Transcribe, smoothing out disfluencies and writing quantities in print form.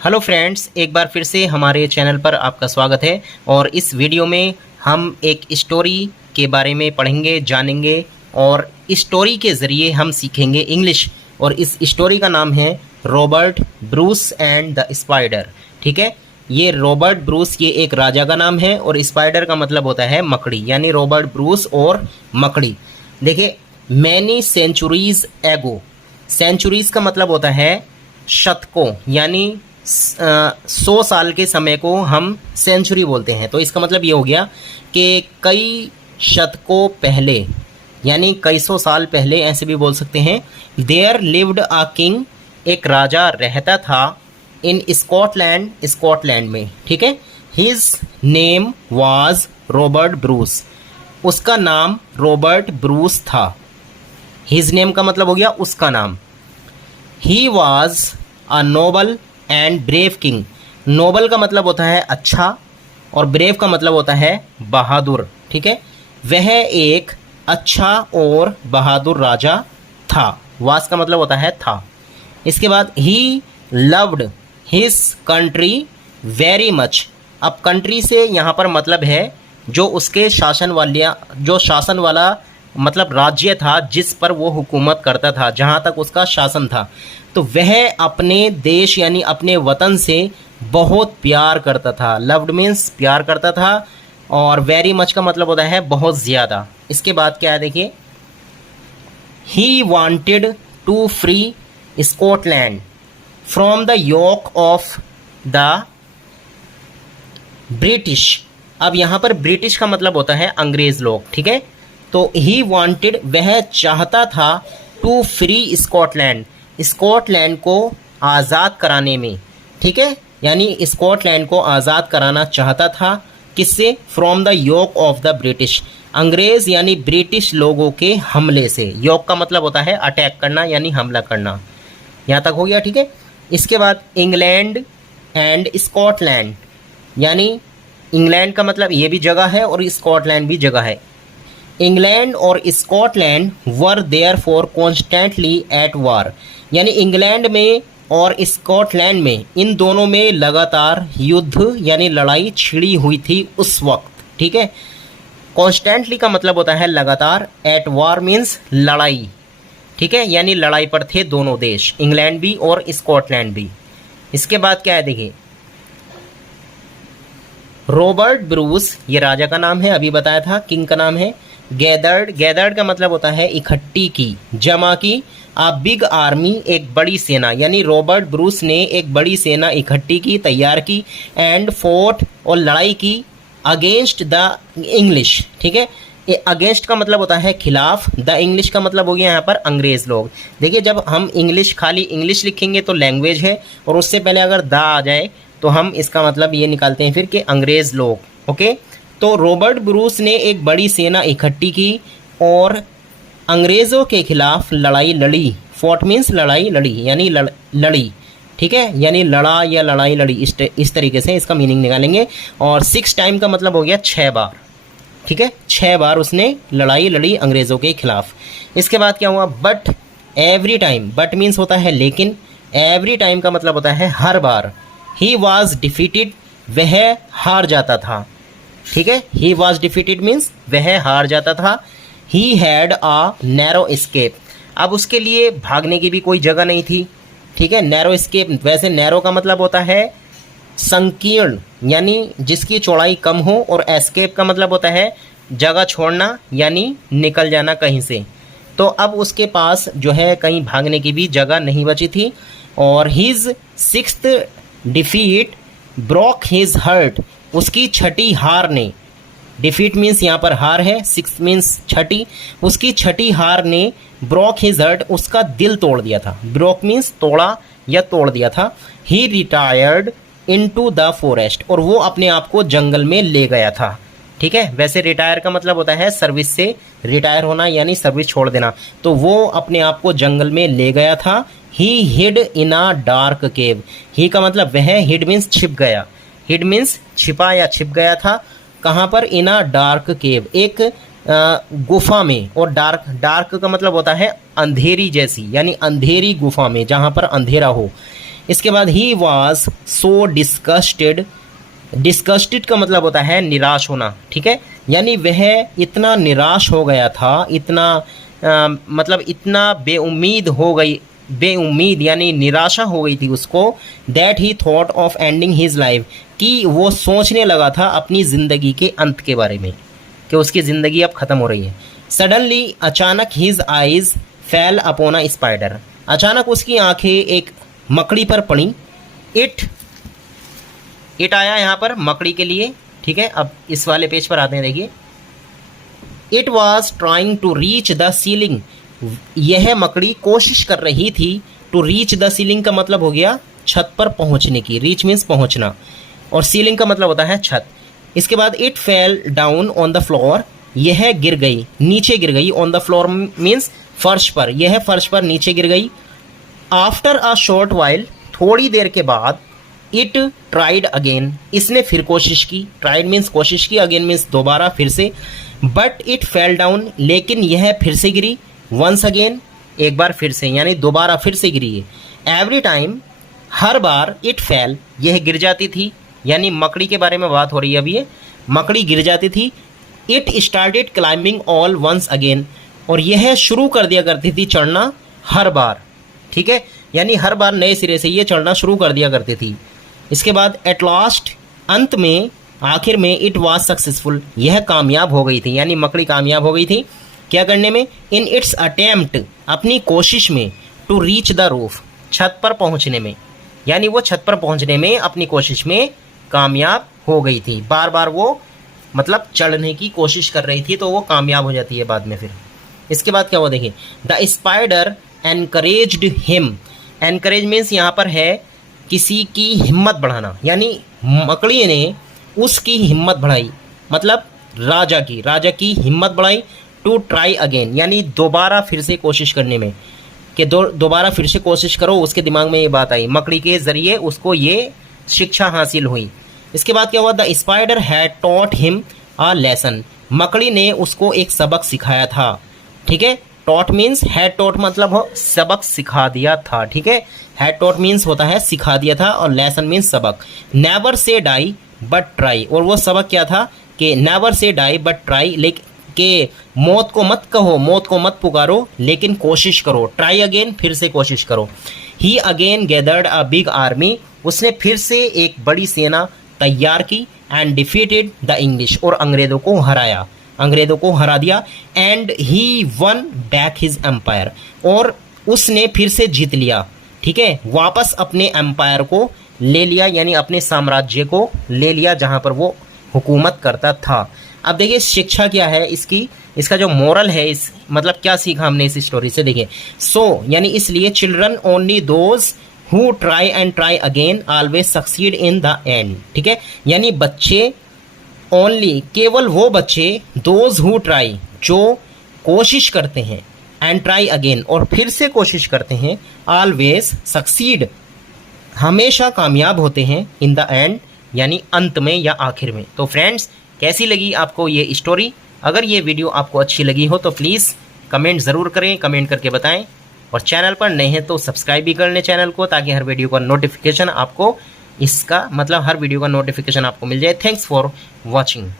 Hello friends, एक बार फिर से हमारे चैनल पर आपका स्वागत है। और इस वीडियो में हम एक स्टोरी के बारे में पढ़ेंगे, जानेंगे और स्टोरी के ज़रिए हम सीखेंगे इंग्लिश। और इस स्टोरी का नाम है Robert Bruce and the spider. ठीक है, ये रॉबर्ट ब्रूस ये एक राजा का नाम है और स्पाइडर का मतलब होता है मकड़ी, यानी रॉबर्ट ब्रूस और मकड़ी। देखिए, मैनी सेंचुरीज एगो, सेंचुरीज का मतलब होता है शतकों, यानी 100 साल के समय को हम सेंचुरी बोलते हैं। तो इसका मतलब ये हो गया कि कई शतकों पहले, यानी कई सौ साल पहले ऐसे भी बोल सकते हैं। देयर लिव्ड अ किंग, एक राजा रहता था इन स्कॉटलैंड, स्कॉटलैंड में। ठीक है, his name was Robert Bruce, उसका नाम रॉबर्ट ब्रूस था। हिज नेम का मतलब हो गया उसका नाम। He was a noble and brave king, noble का मतलब होता है अच्छा और ब्रेव का मतलब होता है बहादुर। ठीक है, वह एक अच्छा और बहादुर राजा था। वास का मतलब होता है था। इसके बाद he loved his country very much. अब कंट्री से यहाँ पर मतलब है जो उसके शासन वाला मतलब राज्य था जिस पर वो हुकूमत करता था, जहाँ तक उसका शासन था। तो वह अपने देश यानी अपने वतन से बहुत प्यार करता था। लव्ड मीन्स प्यार करता था और वेरी मच का मतलब होता है बहुत ज़्यादा। इसके बाद क्या है देखिए, he wanted to free Scotland from the yoke of the British. अब यहाँ पर ब्रिटिश का मतलब होता है अंग्रेज लोग। ठीक है, तो ही वांटेड, वह चाहता था, टू फ्री स्कॉटलैंड, स्कॉटलैंड को आज़ाद कराने में। ठीक है, यानी स्कॉटलैंड को आज़ाद कराना चाहता था किससे? From the yoke of the British, अंग्रेज यानी ब्रिटिश लोगों के हमले से। योक का मतलब होता है अटैक करना यानी हमला करना। यहाँ तक हो गया। ठीक है, इसके बाद इंग्लैंड एंड स्कॉटलैंड, यानी इंग्लैंड का मतलब ये भी जगह है और स्कॉटलैंड भी जगह है। इंग्लैंड और Scotland were there for constantly at war, यानी इंग्लैंड में और स्कॉटलैंड में, इन दोनों में लगातार युद्ध यानी लड़ाई छिड़ी हुई थी उस वक्त। ठीक है, कॉन्स्टेंटली का मतलब होता है लगातार, एट वार मीन्स लड़ाई। ठीक है, यानी लड़ाई पर थे दोनों देश, इंग्लैंड भी और स्कॉटलैंड भी। इसके बाद क्या है देखिए, रॉबर्ट ब्रूस ये राजा का नाम है, अभी बताया था, किंग का नाम है। गैदर्ड, गैदर्ड का मतलब होता है इकट्ठी की, जमा की। अ बिग आर्मी, एक बड़ी सेना, यानी रॉबर्ट ब्रूस ने एक बड़ी सेना इकट्ठी की, तैयार की। एंड फोर्ट, और लड़ाई की, अगेंस्ट द इंग्लिश। ठीक है, अगेंस्ट का मतलब होता है खिलाफ, द इंग्लिश का मतलब हो गया यहाँ पर अंग्रेज लोग। देखिए, जब हम इंग्लिश खाली इंग्लिश लिखेंगे तो लैंग्वेज है, और उससे पहले अगर द आ जाए तो हम इसका मतलब ये निकालते हैं फिर कि अंग्रेज लोग। ओके, तो रॉबर्ट ब्रूस ने एक बड़ी सेना इकट्ठी की और अंग्रेज़ों के खिलाफ लड़ाई लड़ी। फोर्ट मीन्स लड़ाई लड़ी, यानी लड़ी। ठीक है, यानी लड़ा या लड़ाई लड़ी, इस तरीके से इसका मीनिंग निकालेंगे। और 6 टाइम का मतलब हो गया 6 बार। ठीक है, 6 बार उसने लड़ाई लड़ी अंग्रेज़ों के खिलाफ। इसके बाद क्या हुआ, but every time, but means होता है लेकिन, एवरी टाइम का मतलब होता है हर बार। ही वॉज डिफीटेड, वह हार जाता था। ठीक है, ही वॉज डिफीटेड मीन्स वह हार जाता था। He had a narrow escape, अब उसके लिए भागने की भी कोई जगह नहीं थी। ठीक है, नैरो एस्केप, वैसे नैरो का मतलब होता है संकीर्ण, यानी जिसकी चौड़ाई कम हो, और एस्केप का मतलब होता है जगह छोड़ना यानी निकल जाना कहीं से। तो अब उसके पास जो है कहीं भागने की भी जगह नहीं बची थी। और his 6th defeat broke his heart, उसकी छठी हार ने, डिफीट मीन्स यहाँ पर हार है, 6 मीन्स छठी, उसकी छठी हार ने ब्रोक हिज हर्ट, उसका दिल तोड़ दिया था। ब्रोक मीन्स तोड़ा या तोड़ दिया था। ही रिटायर्ड इनटू द फॉरेस्ट, और वो अपने आप को जंगल में ले गया था। ठीक है, वैसे रिटायर का मतलब होता है सर्विस से रिटायर होना यानी सर्विस छोड़ देना, तो वो अपने आप को जंगल में ले गया था। ही हिड इन अ डार्क केव, ही का मतलब वह, हिड मीन्स छिप गया, हिड मीन्स छिपा या छिप गया था। कहाँ पर? इन अ डार्क केव, एक गुफा में। और डार्क, डार्क का मतलब होता है अंधेरी जैसी, यानी अंधेरी गुफा में, जहाँ पर अंधेरा हो। इसके बाद he was so disgusted, disgusted का मतलब होता है निराश होना, ठीक है, यानी वह इतना निराश हो गया था, इतना मतलब इतना बेउम्मीद हो गई, बेउम्मीद यानी निराशा हो गई थी उसको, that he thought of ending his life, कि वो सोचने लगा था अपनी ज़िंदगी के अंत के बारे में, कि उसकी ज़िंदगी अब ख़त्म हो रही है। सडनली अचानक his eyes fail upon a spider, अचानक उसकी आंखें एक मकड़ी पर पड़ी। इट आया यहाँ पर मकड़ी के लिए, ठीक है। अब इस वाले पेज पर आते हैं, देखिए। It was trying to reach the ceiling, यह मकड़ी कोशिश कर रही थी, टू रीच द सीलिंग का मतलब हो गया छत पर पहुंचने की, रीच मीन्स पहुंचना, और सीलिंग का मतलब होता है छत। इसके बाद it fell down on the floor, यह गिर गई, नीचे गिर गई, ऑन द फ्लोर मीन्स फर्श पर, यह फर्श पर नीचे गिर गई। आफ्टर अ शॉर्ट वाइल, थोड़ी देर के बाद, इट ट्राइड अगेन, इसने फिर कोशिश की, ट्राइड मीन्स कोशिश की, अगेन मीन्स दोबारा, फिर से, बट इट फेल डाउन, लेकिन यह फिर से गिरी, वंस अगेन, एक बार फिर से, यानी दोबारा फिर से गिरी है। Every time, her bar, it fail, यह गिर जाती थी, यानी मकड़ी के बारे में बात हो रही है अभी, ये मकड़ी गिर जाती थी। It started climbing all once again, और यह शुरू कर दिया करती थी चढ़ना हर बार, ठीक है, यानी हर बार नए सिरे से ये चढ़ना शुरू कर दिया करती थी। इसके बाद एट लास्ट, अंत में, आखिर में, इट वाज सक्सेसफुल, यह कामयाब हो गई थी, यानी मकड़ी कामयाब हो गई थी क्या करने में, इन इट्स अटेम्प्ट, अपनी कोशिश में, टू रीच द रूफ, छत पर पहुंचने में, यानी वो छत पर पहुंचने में अपनी कोशिश में कामयाब हो गई थी। बार बार वो मतलब चढ़ने की कोशिश कर रही थी, तो वो कामयाब हो जाती है बाद में फिर। इसके बाद क्या हुआ देखिए, the spider encouraged him, encourage means यहाँ पर है किसी की हिम्मत बढ़ाना, यानी मकड़ी ने उसकी हिम्मत बढ़ाई, मतलब राजा की हिम्मत बढ़ाई, टू ट्राई अगेन, यानी दोबारा फिर से कोशिश करने में, कि दोबारा फिर से कोशिश करो, उसके दिमाग में ये बात आई, मकड़ी के ज़रिए उसको ये शिक्षा हासिल हुई। इसके बाद क्या हुआ, the spider had taught him a lesson, मकड़ी ने उसको एक सबक सिखाया था, ठीक है। टॉट मीन्स, हैड टॉट मतलब हो सबक सिखा दिया था, ठीक है, हैड टॉट मीन्स होता है सिखा दिया था, और लेसन मीन्स सबक। Never say die but try, और वो सबक क्या था कि never say die but try, लेकिन के मौत को मत कहो, मौत को मत पुकारो, लेकिन कोशिश करो, ट्राई अगेन, फिर से कोशिश करो। He again gathered a big army, उसने फिर से एक बड़ी सेना तैयार की, एंड डिफीटेड द इंग्लिश, और अंग्रेज़ों को हराया, अंग्रेज़ों को हरा दिया। And he won back his empire, और उसने फिर से जीत लिया, ठीक है, वापस अपने एम्पायर को ले लिया, यानी अपने साम्राज्य को ले लिया जहाँ पर वो हुकूमत करता था। अब देखिए शिक्षा क्या है इसकी, इसका जो मोरल है, इस मतलब क्या सीखा हमने इस स्टोरी से, देखिए। सो यानी इसलिए, children only those who try and try again always succeed in the end, ठीक है, यानी बच्चे ओनली, केवल वो बच्चे, दोज हु ट्राई, जो कोशिश करते हैं, एंड ट्राई अगेन, और फिर से कोशिश करते हैं, ऑलवेज सक्सीड, हमेशा कामयाब होते हैं, इन द एंड, यानी अंत में या आखिर में। तो फ्रेंड्स, कैसी लगी आपको ये स्टोरी? अगर ये वीडियो आपको अच्छी लगी हो तो प्लीज़ कमेंट ज़रूर करें, कमेंट करके बताएं, और चैनल पर नए हैं तो सब्सक्राइब भी कर लें चैनल को, ताकि हर वीडियो का नोटिफिकेशन आपको, इसका मतलब हर वीडियो का नोटिफिकेशन आपको मिल जाए। Thanks for watching.